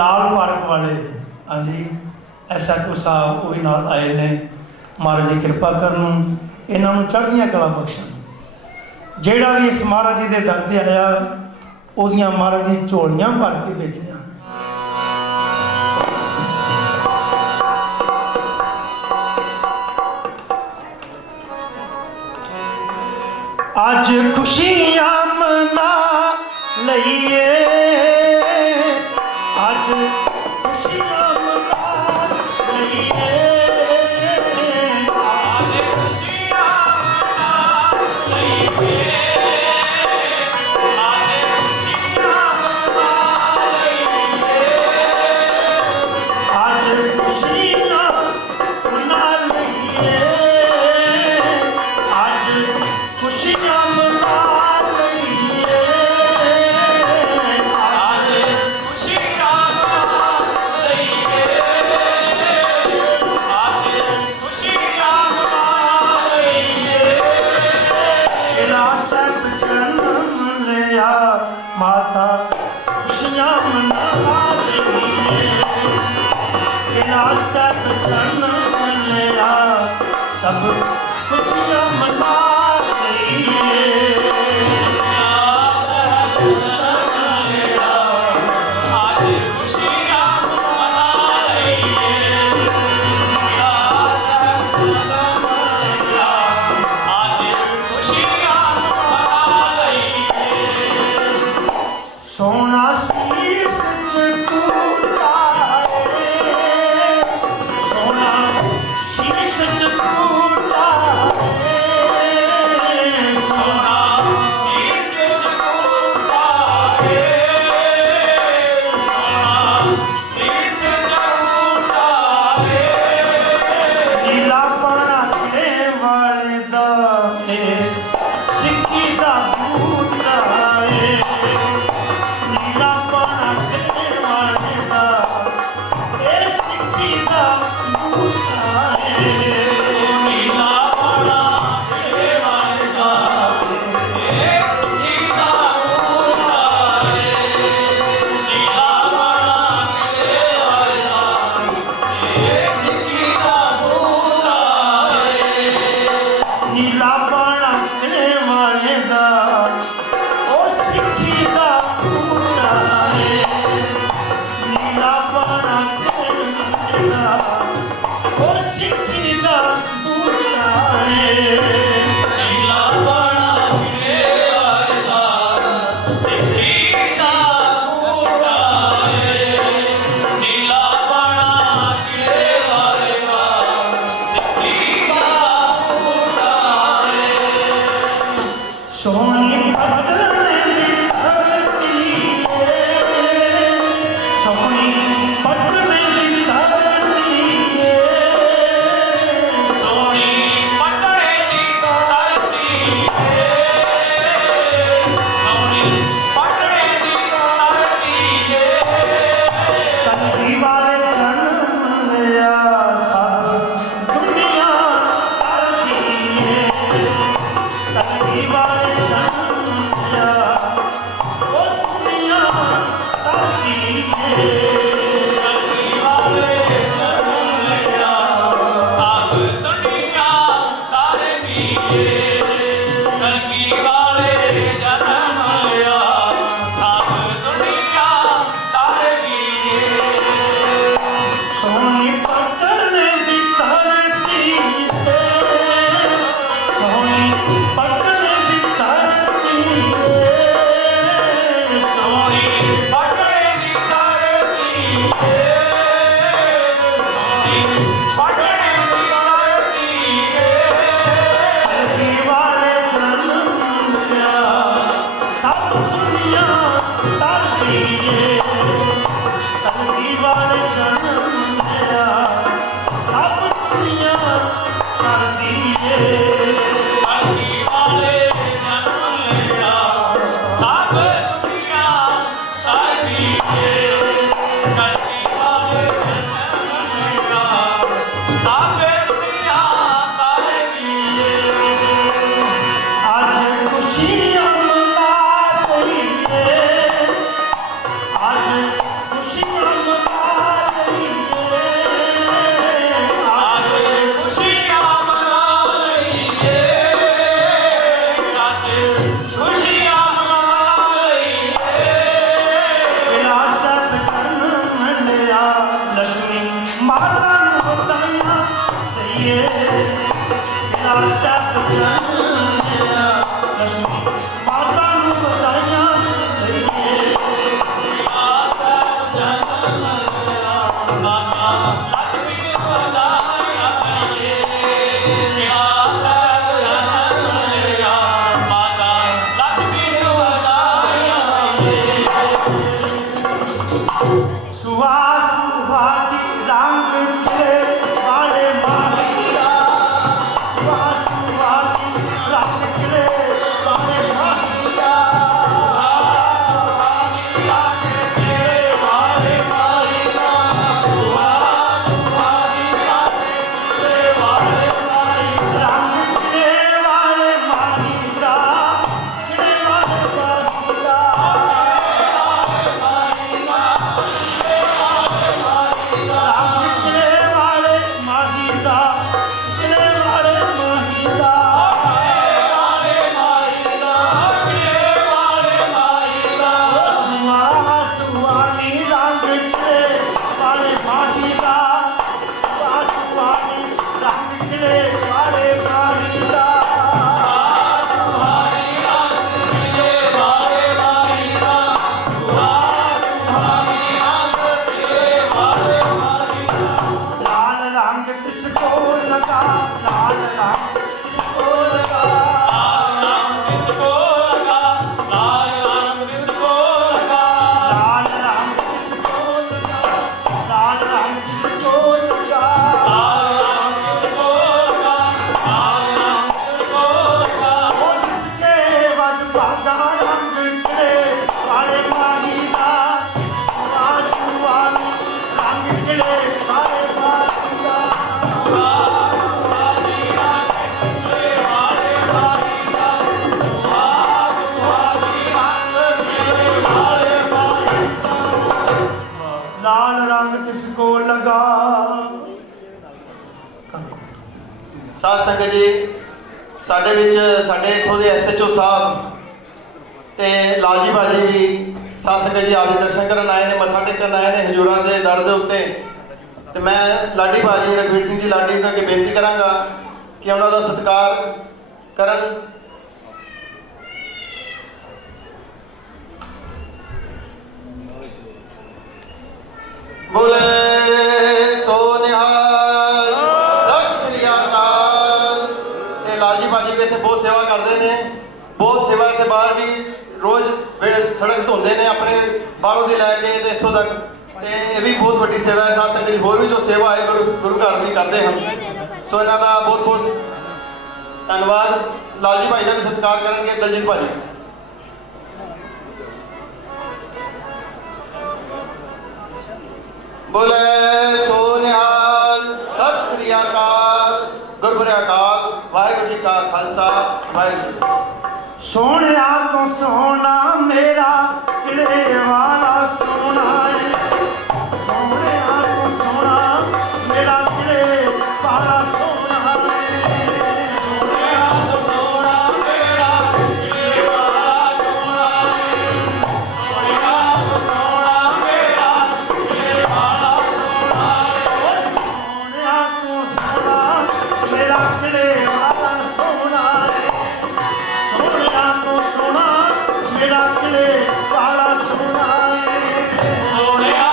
लाल park वाले हाँ जी SHO साहब वो भी नाल आए ने। महाराज की कृपा करन इन्हों चढ़दियाँ कला बख्शन। जेड़ा भी इस महाराज जी के दर से आया ओदियां महाराज जी झोलियां भर के भेजियां। अज खुशियां मना लईए अज खुशियां मना लईए अज खुशियां मना लईए माता खुशियां मना सब खुशियां मना सोना शीश चूड़ा सोना शीश चूड़ा सोना शीश चूड़ा शीश चूड़ा नीला पाना के वाले दा सिक्की दा बूटा नीला पाना के वाले दा सिक्की दा बूटा नीला पाना के वाले दा सिक्की दा बूटा नीला पाना के वाले दा सिक्की दा बूटा नीला पाना के वाले दा ओ सिक्की दा बूटा नीला पाना के वाले दा ओ सिक्की दा बूटा नीला पाना के वाले दा सिक्की दा बूटा नीला पाना के वाले दा सिक्की दा बूटा सोनी पत्तन दी धरती सोनी पत्तन दी धरती सोनी पत्तन दी धरती सोनी पत्तन दी धरती कलगी वाले जन्म लिया सब दुनिया तरसी कलगी वाले जन्म लिया ओ दुनिया तरसी कलगी वाले जन्म लिया अब दुनिया तरसी कलगी वाले जन्म लिया अब दुनिया तरसी सोनी पत्तन दी धरती सोनी पत्तन दी धरती सोनी पत्तन दी धरती साध संगत जी ਸਾਡੇ ਵਿੱਚ ਸਾਡੇ ਇੱਥੋਂ ਦੇ SHO ਸਾਹਿਬ ਤੇ ਲਾਲਜੀ ਭਾਜੀ ਵੀ ਸਾਧ ਸੰਗਤ ਜੀ ਆਪ ਜੀ ਦਰਸ਼ਨ ਕਰਨ ਆਏ ਨੇ, ਮੱਥਾ ਟੇਕਣ ਆਏ ਨੇ ਹਜ਼ੂਰਾਂ ਦੇ ਦਰ ਦੇ ਉੱਤੇ। ਤੇ ਮੈਂ ਲਾਡੀ ਭਾਜੀ ਰਘਵੀਰ ਸਿੰਘ ਜੀ ਲਾਡੀ ਦਾ ਬੇਨਤੀ ਕਰਾਂਗਾ ਕਿ ਉਹਨਾਂ ਦਾ ਸਤਿਕਾਰ ਕਰਨ। ਬੋਲੇ ਸੋ ਨਿਹਾਲ, ਸਤਿ ਸ੍ਰੀ ਅਕਾਲ। ਤੇ ਲਾਲਜੀ ਭਾਜੀ ਵੀ ਇੱਥੇ ਬਹੁਤ ਸੇਵਾ ਕਰਦੇ ਨੇ, ਬਹੁਤ ਸੇਵਾ ਇੱਥੇ ਬਾਹਰ ਵੀ ਰੋਜ਼ ਸੜਕ ਧੋਂਦੇ ਨੇ ਆਪਣੇ ਬਾਹਰੋਂ ਦੀ ਲੈ ਕੇ ਤੇ ਇੱਥੋਂ ਤੱਕ। ਤੇ ਇਹ ਵੀ ਬਹੁਤ ਵੱਡੀ ਸੇਵਾ ਹੈ ਸਾਧ ਸੰਗਤ ਜੀ। ਹੋਰ ਵੀ ਜੋ ਸੇਵਾ ਹੈ ਗੁਰੂ ਘਰ ਦੀ ਕਰਦੇ ਹਨ। ਸੋ ਇਹਨਾਂ ਦਾ ਬਹੁਤ ਬਹੁਤ ਧੰਨਵਾਦ। ਲਾਲਜੀ ਭਾਈ ਦਾ ਵੀ ਸਤਿਕਾਰ ਕਰਨਗੇ ਦਲਜੀਤ ਭਾਜੀ। ਬੋਲੇ ਸੋ ਨਿਹਾਲ, ਸਤਿ ਸ੍ਰੀ ਅਕਾਲ। ਗੁਰਪੁਰਬ ਅਕਾਲ। ਵਾਹਿਗੁਰੂ ਜੀ ਕਾ ਖਾਲਸਾ, ਵਾਹਿਗੁਰੂ ਜੀ। ਸੋਹਣਿਆ ਤੋਂ ਸੋਹਣਾ ਮੇਰਾ ਕਿਲੇ ਵਾਲਾ ਸੋਹਣਾ ਏ, ਸੋਹਣਿਆ ਤੋਂ ਸੋਹਣਾ ਮੇਰਾ ਕਿਲੇ ਵਾਲਾ ਸੋਹਣਾ ਏ, ਸੋਹਣਿਆ ਤੋਂ ਸੋਹਣਾ ਮੇਰਾ ਕਿਲੇ ਵਾਲਾ ਸੋਹਣਾ ਏ, ਸੋਹਣਿਆ ਤੋਂ ਸੋਹਣਾ ਮੇਰਾ ਕਿਲੇ ਵਾਲਾ ਸੋਹਣਾ ਏ, ਸੋਹਣਿਆ ਤੋਂ ਸੋਹਣਾ ਮੇਰਾ ਕਿਲੇ ਵਾਲਾ ਸੋਹਣਾ ਏ, ਸੋਹਣਿਆ ਤੋਂ ਸੋਹਣਾ ਮੇਰਾ ਕਿਲੇ ਵਾਲਾ ਸੋਹਣਾ ਏ, ਸੋਹਣਿਆ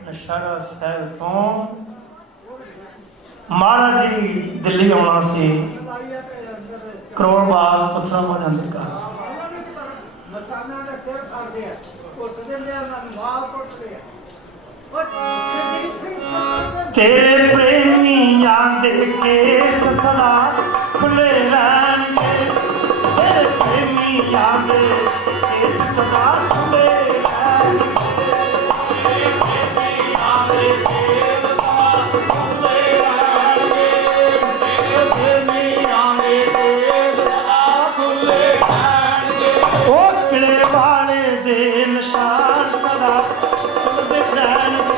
ਨਸ਼ਹਿਰਾ ਸਾਹਿਬ ਤੋਂ ਮਹਾਰਾਜ ਜੀ ਦਿੱਲੀ ਆਉਣਾ ਸੀ ਕਰੋੜ ਬਾਗ ਪੁੱਤਰਾਂ ਵਾਲਿਆਂ ਦੇ ਘਰ। तेरे प्रेमियां दे केस सदा खुले रहणगे, तेरे प्रेमियां दे केस सदा खुले रहणगे, तेरे प्रेमियां दे केस सदा खुले रहणगे, तेरे प्रेमियां दे केस सदा खुले रहणगे। ओ किले वाले दे निशान सदा खुले रहणगे,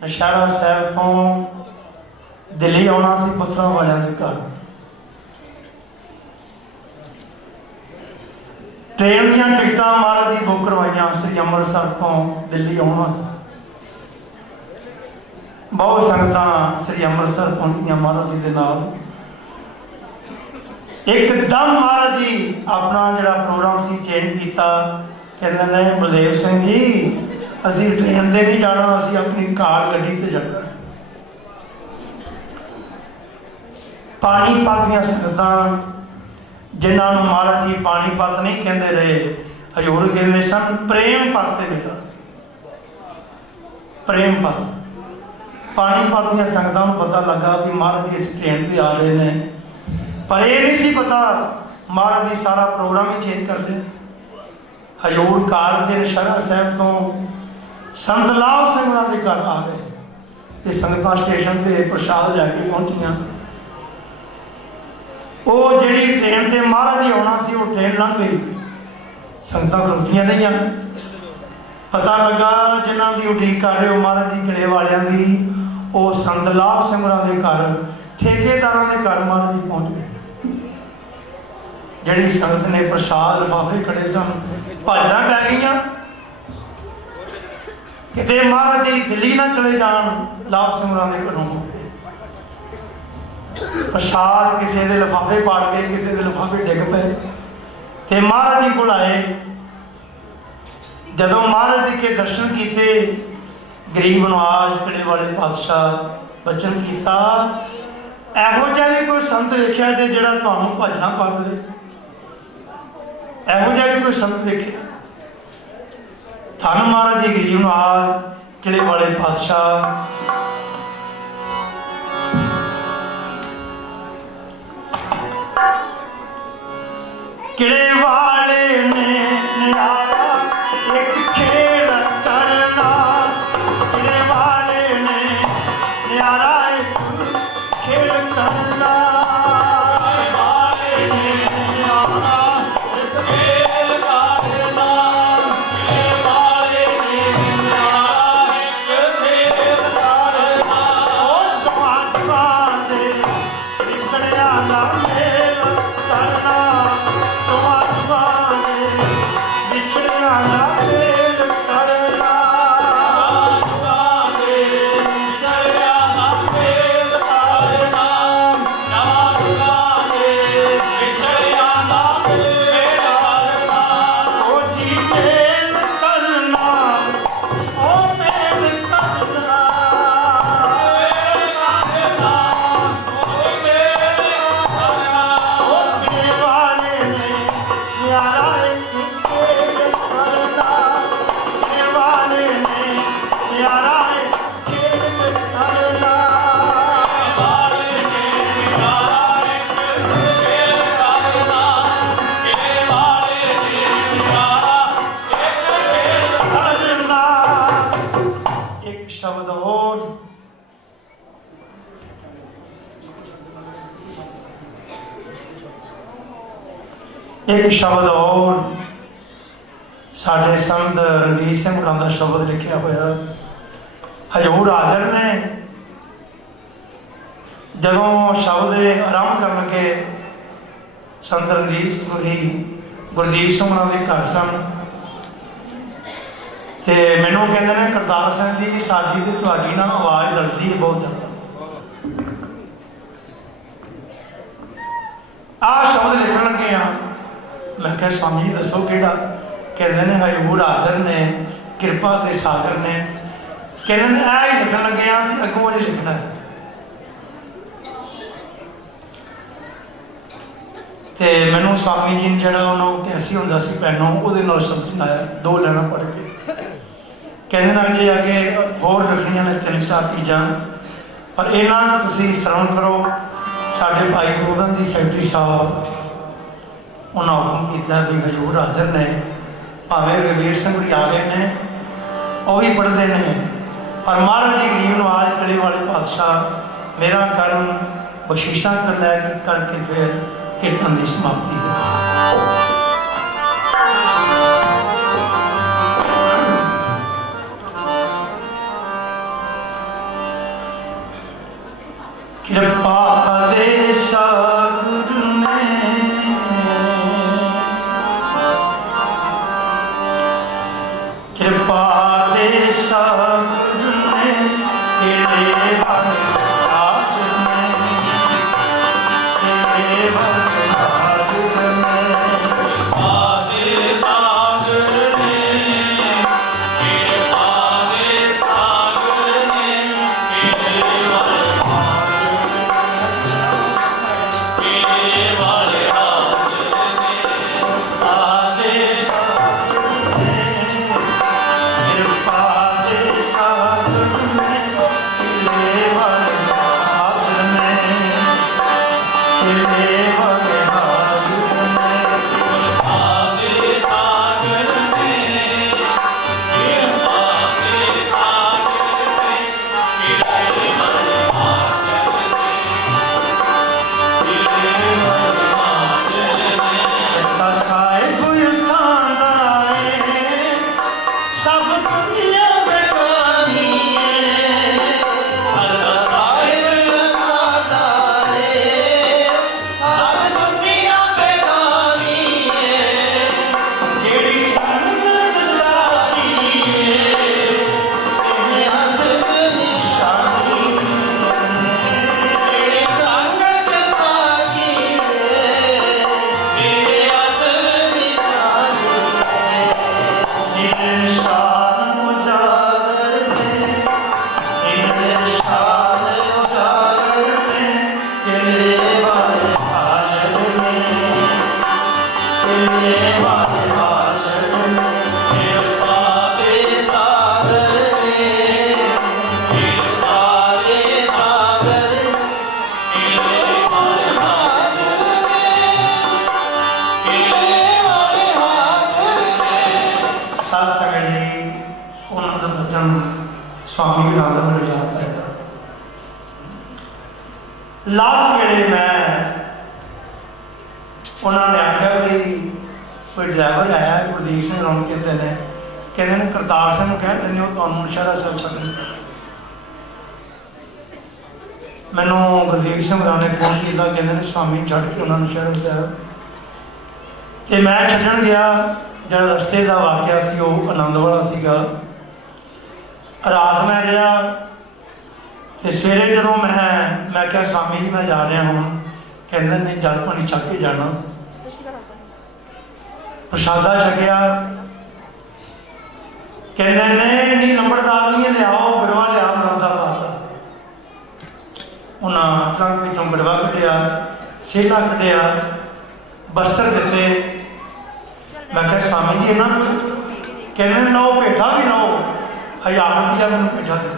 ਨਸ਼ਹਿਰਾ ਸਾਹਿਬ ਤੋਂ ਦਿੱਲੀ ਆਉਣਾ ਸੀ ਪੁੱਤਰਾਂ ਵਾਲਿਆਂ ਦੇ ਘਰ। ਟ੍ਰੇਨ ਦੀਆਂ ਟਿਕਟਾਂ ਮਹਾਰਾਜ ਦੀ ਬੁੱਕ ਕਰਵਾਈਆਂ ਸ੍ਰੀ ਅੰਮ੍ਰਿਤਸਰ ਤੋਂ ਦਿੱਲੀ ਆਉਣਾ ਸੀ। ਬਹੁਤ ਸੰਗਤਾਂ ਸ੍ਰੀ ਅੰਮ੍ਰਿਤਸਰ ਪਹੁੰਚੀਆਂ ਮਹਾਰਾਜ ਜੀ ਦੇ ਨਾਲ। ਇੱਕਦਮ ਮਹਾਰਾਜ ਜੀ ਆਪਣਾ ਜਿਹੜਾ ਪ੍ਰੋਗਰਾਮ ਸੀ ਚੇਂਜ ਕੀਤਾ। ਕਹਿੰਦੇ ਨੇ ਬਲਦੇਵ ਸਿੰਘ ਜੀ ਅਸੀਂ ਟ੍ਰੇਨ ਤੇ ਨਹੀਂ ਜਾਣਾ, ਅਸੀਂ ਆਪਣੀ ਕਾਰ ਗੱਡੀ ਤੇ ਜਾਣਾ। ਪਾਣੀਪਤ ਦੀਆਂ ਸੰਗਤਾਂ ਜਿਨ੍ਹਾਂ ਨੂੰ ਮਹਾਰਾਜ ਜੀ ਪਾਣੀਪਤ ਨਹੀਂ ਕਹਿੰਦੇ ਰਹੇ, ਹਜ਼ੂਰ ਕਹਿੰਦੇ ਸਨ ਪ੍ਰੇਮਪਤ ਤੇ ਮੇਰਾ ਪ੍ਰੇਮਪਤ। ਪਾਣੀਪਤ ਦੀਆਂ ਸੰਗਤਾਂ ਨੂੰ ਪਤਾ ਲੱਗਾ ਕਿ ਮਹਾਰਾਜ ਜੀ ਇਸ ਟ੍ਰੇਨ ਤੇ ਆ ਰਹੇ ਨੇ, ਪਰ ਇਹ ਨਹੀਂ ਸੀ ਪਤਾ ਮਹਾਰਾਜ ਜੀ ਸਾਰਾ ਪ੍ਰੋਗਰਾਮ ਹੀ ਚੇਂਜ ਕਰ ਲਿਆ। ਹਜ਼ੂਰ ਕਾਰ ਤੇ ਨਸ਼ਹਿਰਾ ਸਾਹਿਬ ਤੋਂ ਸੰਤ ਲਾਭ ਸਿੰਘ ਉਹਨਾਂ ਦੇ ਘਰ ਆ ਗਏ ਤੇ ਸੰਗਤਾਂ ਸਟੇਸ਼ਨ ਤੇ ਪ੍ਰਸ਼ਾਦ ਲੈ ਕੇ ਪਹੁੰਚੀਆਂ। ਉਹ ਜਿਹੜੀ ਟ੍ਰੇਨ ਤੇ ਮਹਾਰਾਜ ਜੀ ਆਉਣਾ ਸੀ ਉਹ ਟ੍ਰੇਨ ਲੰਘ ਗਈ, ਸੰਗਤਾਂ ਖਲੋਤੀਆਂ ਰਹੀਆਂ। ਪਤਾ ਲੱਗਾ ਜਿਨ੍ਹਾਂ ਦੀ ਉਡੀਕ ਕਰ ਰਹੇ ਹੋ ਮਹਾਰਾਜ ਜੀ ਕਿਲੇ ਵਾਲਿਆਂ ਦੀ, ਉਹ ਸੰਤ ਲਾਭ ਸਿੰਘ ਉਹਨਾਂ ਦੇ ਘਰ ਠੇਕੇਦਾਰਾਂ ਦੇ ਘਰ ਮਹਾਰਾਜ ਜੀ ਪਹੁੰਚ ਗਏ। ਜਿਹੜੀ ਸੰਗਤ ਨੇ ਪ੍ਰਸ਼ਾਦ ਲਿਫਾਫੇ ਖੜੇ ਸਨ, ਭਾਜੜਾਂ ਪੈ ਗਈਆਂ ਕਿਤੇ ਮਹਾਰਾਜ ਜੀ ਦਿੱਲੀ ਨਾ ਚਲੇ ਜਾਣ ਲਾਭ ਸਿੰਘ ਉਹਨਾਂ ਦੇ ਘਰੋਂ। प्रसाद किसी के लिफाफे पाड़ गए, किसी के लिफाफे डिग पे। तो महाराज जी को आए, जदों महाराज जी के दर्शन किए, गरीब नवाज किले वाले पातशाह बचन किया, एहो जिहा भी कोई संत देखिया जे जिहड़ा तुहानूं भजना पा दे, एहो जिहा भी कोई संत देखिया। धन महाराज जी गरीब नवाज किले वाले पातशाह। किले वाले ने नियारा एक खेल करना, किले वाले ने नियारा एक खेल करना, किले वाले ने नियारा एक खेल करना, किले वाले ने नियारा एक खेल करना। ओ जवान दे विछड़िया दा मेल करना, शब्द और एक शब्द और साढ़े संत रणजीत सिंह होरां दा शब्द लिखिया होया। हजूर हाज़र ने जदों शब्द आरंभ कर लगे, संत रणजीत गुरदीप सिंह होरां दे घर सन, तो मैनू कहते हैं करतार सिंह जी साडी ते तुहाडी ना आवाज़ लड़ती है बहुत ज़्यादा। आ शब्द लिखन लगे हाँ, मैं क्या स्वामी जी दसो किहड़ा? कहते हैं हजूर हाज़र ने किरपा के सागर ने, कहते हैं ऐ ही लिखन लगे हाँ कि अगों अजे लिखना है। तो मैनू स्वामी जी ने जरा उन्होंने ऐसी होंदा सी पैनों वो शब्द सुनाया, 2 लाइनां पढ़ के। कहते ना जी अगे होर लिखनियां ने 3-4 चीज़ां, पर इन्हां तुसीं श्रवण करो। साडे भाई गोबिंद जी फैक्ट्री साहब उन्होंने हुक्म किया भी हजूर हाज़र ने, भावें रघुवीर सिंह जी आ गए हैं, वही पढ़ते हैं, पर महाराज जी गरीब नवाज किले वाले पातशाह मेरा कर्म बख्शिशा कर लै करके फिर कीर्तन की समाप्ति है। कृपा दे सद्गुरु ने, कृपा दे सद्गुरु ने, तेरे भगत ने, तेरे भगत ने स्वामी के नाम मेरे याद आया। लास्ट वेले मैं उन्होंने आख्या भी कोई ड्राइवर आया गुरदीप सिंह राम कहते हैं करतार सिंह कह दें तो नौशहरा साहब छड्डण। मैनू गुरदीप सिंह राम ने फोन किया कहते स्वामी छड्ड के उन्होंने नौशहरा साहब तो मैं छड्डण गया। जो रस्ते का वाकया सी वो आनंद वाला सीगा। रात मैं रहा तो सवेरे जो मैं क्या स्वामी जी मैं जा रहा हूँ कहते नहीं जल पानी छक के जाना। प्रसादा छकिया कहते नहीं लंबड़दार नहीं लियाओ गड़वा लिया मुरादाबाद का। उन्हें ट्रंक विचों गड़वा कढ़िया सेला कढ़िया बस्तर दिते। मैं क्या स्वामी जी इन्हों कहते लो भेठा भी लो 1000 रुपया मैंने भेठा दी।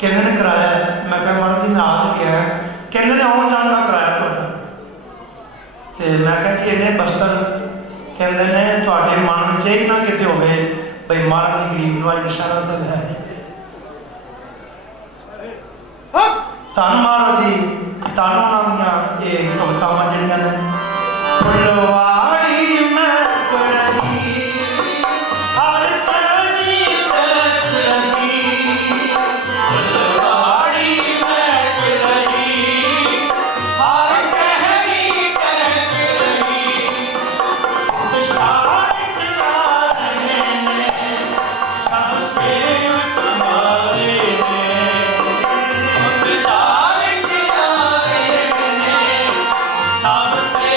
कहते ने किराया मैं क्या मैडम जी मैं आ गया कहते ने आने जाने का किराया थोड़ा। तो मैं क्या जी इन्हें बस्तर कहते ने थोड़े मन में ही ना कितने हो गए भाई महाराज जी गरीब नवाज नौशहरा साहब है। धन महाराज जी धन उन्होंने ये कवितावां जिहड़ियां ने फुलवाड़ी मैं करही हर तनी करही फुलवाड़ी मैं करही हर कहरी करही सारे चला रहे ने सबसे तुम्हारे ने सारे चला रहे ने सबसे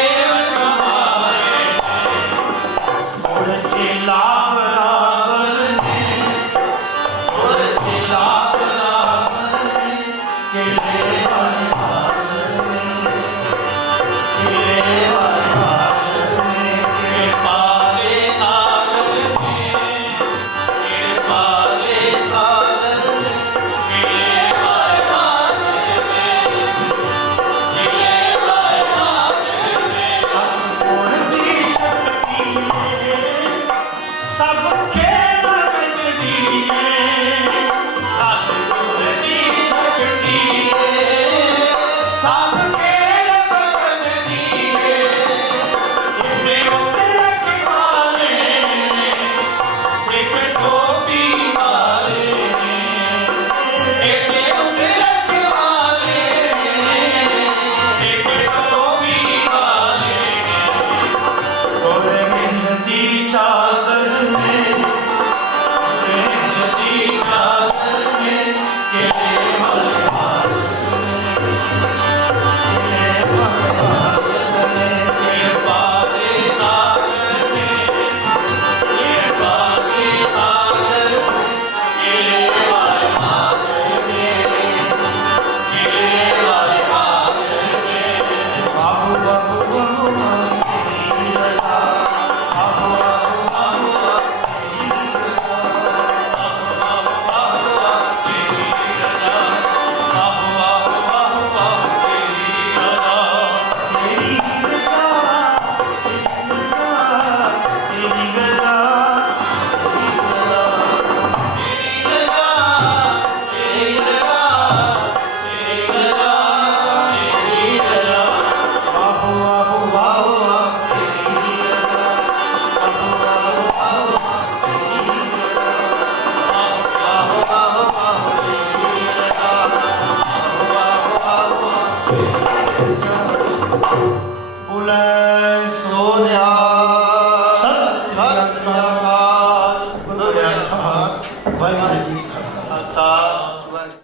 Hola.